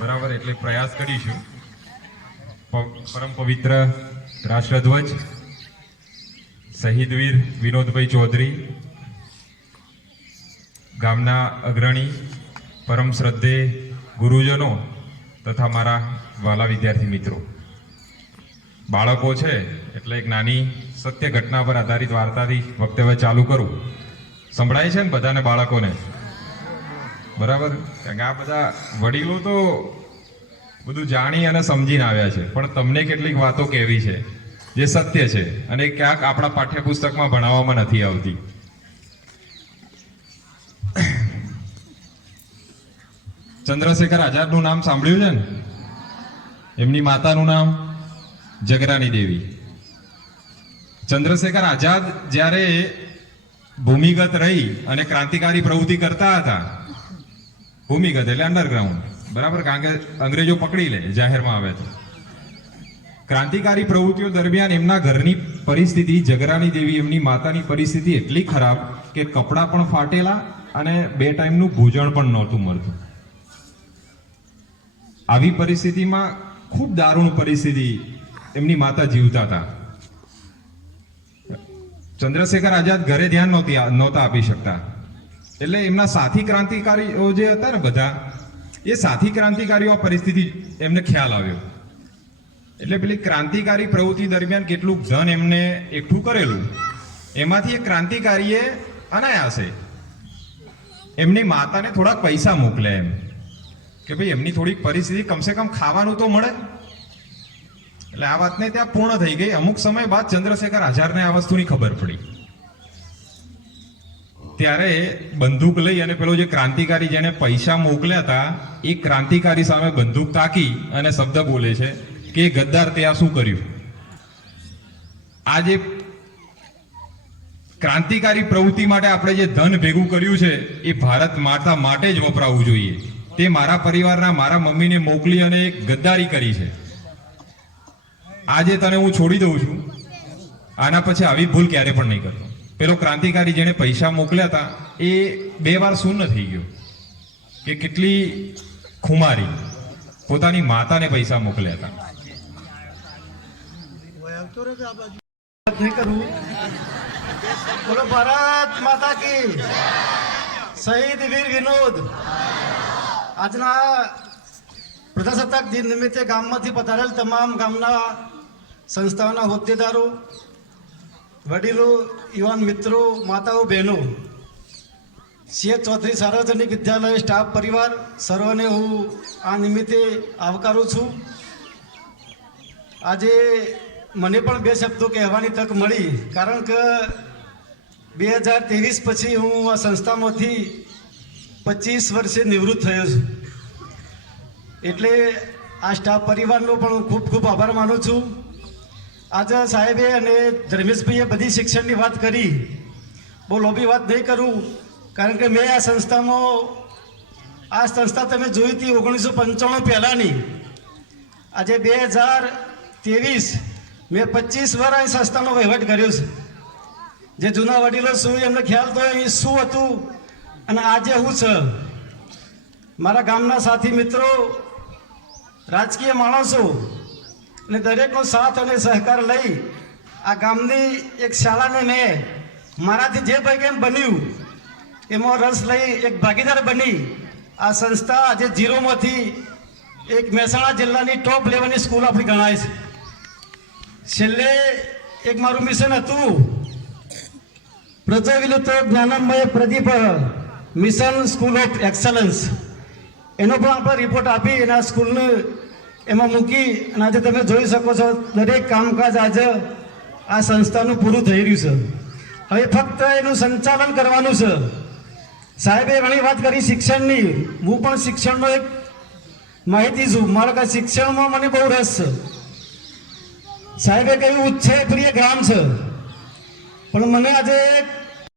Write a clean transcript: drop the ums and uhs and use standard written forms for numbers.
બરાબર, એટલે પ્રયાસ કરીશું. પરમ પવિત્ર રાષ્ટ્રધ્વજ શહીદવીર વિનોદભાઈ ચૌધરી, ગામના અગ્રણી, પરમ શ્રદ્ધેય ગુરુજનો તથા મારા વાલા વિદ્યાર્થી મિત્રો, બાળકો છે એટલે એક નાની સત્ય ઘટના પર આધારિત વાર્તાથી વક્તવ્ય ચાલુ કરું. સંભળાય છે ને બધાને, બાળકોને? બરાબર. કારણ કે આ બધા વડીલો તો બધું જાણી અને સમજીને આવ્યા છે, પણ તમને કેટલીક વાતો કહેવી છે જે સત્ય છે અને ક્યાંક આપણા પાઠ્યપુસ્તકમાં ભણાવવામાં નથી આવતી. ચંદ્રશેખર આઝાદનું નામ સાંભળ્યું છે ને? એમની માતાનું નામ જગરાની દેવી. ચંદ્રશેખર આઝાદ જ્યારે ભૂમિગત રહી અને ક્રાંતિકારી પ્રવૃત્તિ કરતા હતા, ભૂમિગત એટલે અંડરગ્રાઉન્ડ, બરાબર, કારણ કે અંગ્રેજો પકડી લે જાહેરમાં આવે તો. ક્રાંતિકારી પ્રવૃત્તિઓ દરમિયાન એમના ઘરની પરિસ્થિતિ, જગરાની દેવી એમની માતાની પરિસ્થિતિ એટલી ખરાબ કે કપડાં પણ ફાટેલા અને 2 ટાઈમનું ભોજન પણ નહોતું મળતું. આવી પરિસ્થિતિમાં ખૂબ દારૂણ પરિસ્થિતિ એમની માતા જીવતા હતા. ચંદ્રશેખર આઝાદ ઘરે ધ્યાન નહોતા આપી શકતા, એટલે એમના સાથી ક્રાંતિકારીઓ જે હતા ને બધા, એ સાથી ક્રાંતિકારીઓ આ પરિસ્થિતિ એમને ખ્યાલ આવ્યો. એટલે પેલી ક્રાંતિકારી પ્રવૃત્તિ દરમિયાન કેટલું ધન એમને એકઠું કરેલું, એમાંથી એક ક્રાંતિકારીએ અનાયાસે એમની માતાને થોડાક પૈસા મોકલ્યા, એમ કે ભાઈ એમની થોડીક પરિસ્થિતિ, કમસે કમ ખાવાનું તો મળે. એટલે આ વાતને ત્યાં પૂર્ણ થઈ ગઈ. અમુક સમય બાદ ચંદ્રશેખર આઝાદને આ વસ્તુની ખબર પડી. ત્યારે બંદૂક લઈ અને પેલો જે ક્રાંતિકારી જેને પૈસા મોકલ્યા હતા, એ ક્રાંતિકારી સામે બંદૂક તાકી અને શબ્દ બોલે છે કે ગદ્દાર તે આ શું કર્યું? આ જે ક્રાંતિકારી પ્રવૃત્તિ માટે આપણે જે ધન ભેગું કર્યું છે, એ ભારત માતા માટે જ વપરાવું જોઈએ. તે મારા પરિવારના, મારા મમ્મીને મોકલી અને એક ગદ્દારી કરી છે. આજે તને હું છોડી દઉં છું, આના પછી આવી ભૂલ ક્યારે પણ નહીં કરતો. પેલો ક્રાંતિકારી જેને પૈસા મોકલ્યા હતા એ 2 વાર શૂન્ય થઈ ગયો કે કેટલી ખુમારી, પોતાની માતાને પૈસા મોકલ્યા હતા. બોલો ભારત માતા કી, શહીદ વીર વિનોદ. આજના પ્રજાસત્તાક દિન નિમિત્તે ગામમાંથી પધારેલ તમામ ગામના સંસ્થાઓના હોદ્દેદારો, વડીલો, યુવાન મિત્રો, માતાઓ, બહેનો, CH ચૌધરી સાર્વજનિક વિદ્યાલય સ્ટાફ પરિવાર સર્વને હું આ નિમિત્તે આવકારું છું. આજે મને પણ 2 શબ્દો કહેવાની તક મળી, કારણ કે 2023 પછી હું આ સંસ્થામાંથી 25 વર્ષે નિવૃત્ત થયો છું. એટલે આ સ્ટાફ પરિવારનો પણ હું ખૂબ ખૂબ આભાર માનું છું. આજે સાહેબે અને ધર્મેશભાઈએ બધી શિક્ષણની વાત કરી, બહુ લોભી વાત નહીં કરું, કારણ કે મેં આ સંસ્થા તમે જોઈ હતી 1995 પહેલાંની. આજે 2023 મેં 25 વર્ષ આ સંસ્થાનો વહીવટ કર્યો છે. જે જૂના વડીલો શું એમને ખ્યાલ તો અહીં શું હતું અને આજે હું છે. મારા ગામના સાથી મિત્રો, રાજકીય માણસો અને દરેકનો સાથ અને સહકાર લઈ આ ગામની એક શાળાને મેં મારાથી જે ભાગ્ય બન્યું એમાં રસ લઈ એક ભાગીદાર બની આ સંસ્થા આજે 0માંથી એક મહેસાણા જિલ્લાની ટોપ લેવલની સ્કૂલ આપણી ગણાય છે. છેલ્લે એક મારું મિશન હતું, Prajwalit Gyanmay Pradeep mission school of excellence. એનો પણ આપણે રિપોર્ટ આપી અને આ સ્કૂલને એમાં મૂકી અને આજે તમે જોઈ શકો છો દરેક કામકાજ આજે આ સંસ્થાનું પૂરું થઈ રહ્યું છે. હવે ફક્ત એનું સંચાલન કરવાનું છે. સાહેબે ઘણી વાત કરી શિક્ષણની. હું પણ શિક્ષણનો એક માહિતી છું. મારા શિક્ષણમાં મને બહુ રસ છે. સાહેબે કહ્યું ઉચ્છય પ્રિય ગ્રામ છે, પણ મને આજે